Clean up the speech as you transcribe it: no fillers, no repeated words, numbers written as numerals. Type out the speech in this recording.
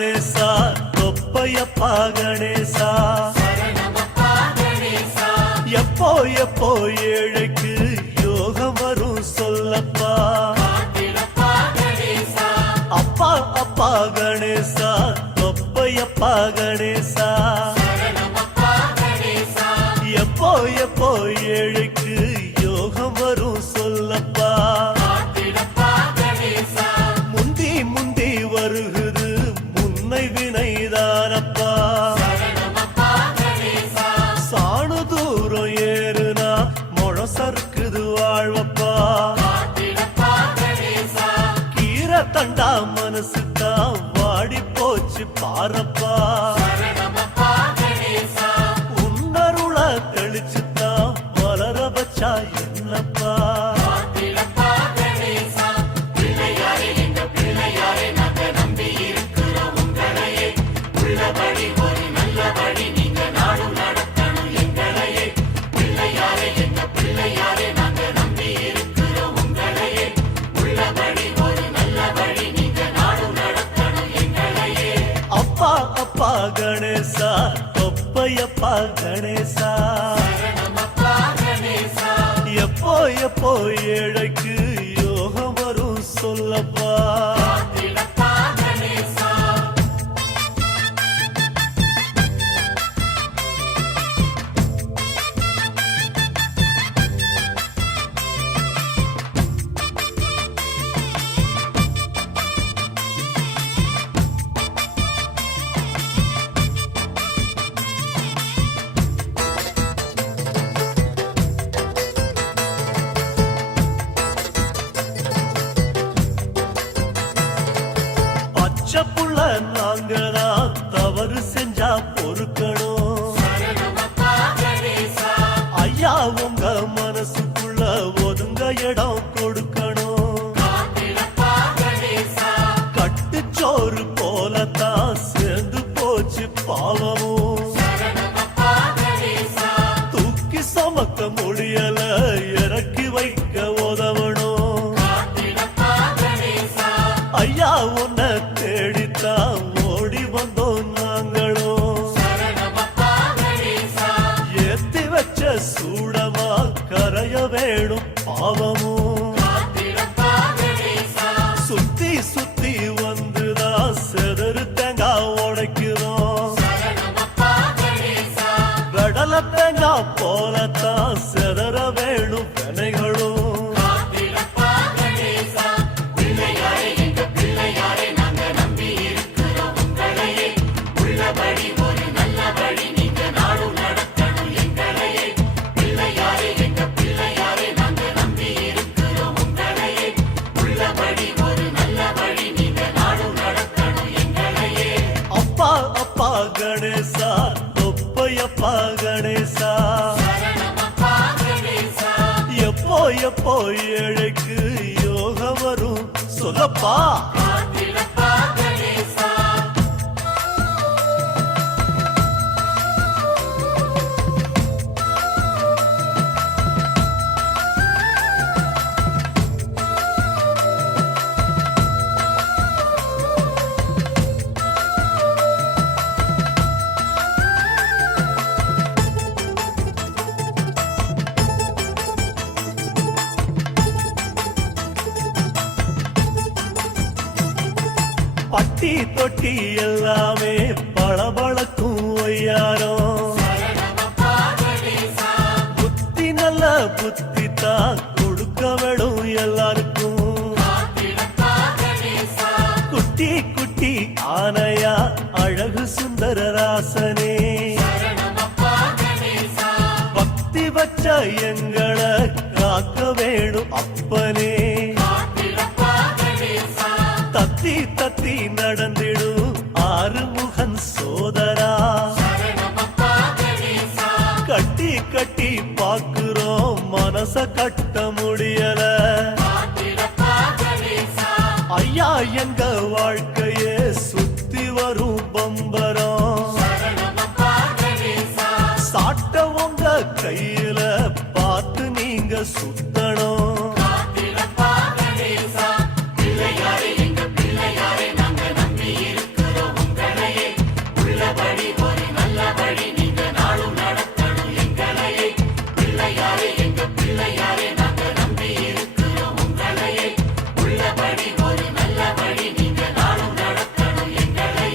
கணேசா தொப்பையப்பா கணேசா எப்போ எப்போ ஏழைக்கு யோகம் வரும் சொல்லப்பா அப்பா அப்பா கணேசா தொப்பையப்பா கணேசா எப்போ எப்போ ஏழைக்கு யோகம் வரும் சொல்லப்பா முந்தி முந்தி வருகுது முன்னை வினைதானப்பா சாணு தூரம் ஏறுனா முழம் சறுக்குது வாழ்வப்பா கீரை தண்டா மனசுக்கா வாடி போச்சு பாரப்பா உன்னருள தெளிச்சுதான் வளர வச்சா என்னப்பா அப்பா அப்பா கணேசா தொப்பையப்பா கணேசா எப்போ எப்போ ஏழைக்கு யோகம் வரும் சொல்லப்பா பச்சப்புள்ள நாங்கதான் தவறு செஞ்சா பொறுக்கணும் ஐயா உங்க மனசுக்குள்ள ஒதுங்க இடம் கொடுக்கணும் கட்டுச்சோறு போலத்தான் சேர்ந்து போச்சு பாவமும் தூக்கி சுமக்க முடியல இறக்கி வைக்க உதவணும் ஐயா உன்னை தேடித்தான் ஓடி வந்தோம் நாங்களும் ஏத்தி வச்ச சூடமா கரைய வேணும் பாவமும் சுத்தி சுத்தி வந்துதான் செதறு தேங்காய் உடைக்கிறோம் கடல தேங்காய் போலத்தான் செதற வேணும் வினைகளும் அப்பா அப்பா கணேசா தொப்பையப்பா கணேசா எப்போ எப்போ ஏழைக்கு யோகம் வரும் சொல்லப்பா பட்டி தொட்டி எல்லாமே பளபளக்கும் ஒய்யாரம் புத்தி நல்ல புத்தி தான் கொடுக்க வேணும் எல்லாருக்கும் குட்டி குட்டி ஆனையா அழகு சுந்தர ராசனே பக்தி வச்ச எங்களை காக்க வேணும் அப்பனே தத்தி தத்தி நடந்திடும் ஆறுமுகன் சோதரா கட்டி கட்டி பாக்குறோம் மனச கட்ட முடியல ஐயா எங்க வாழ்க்கை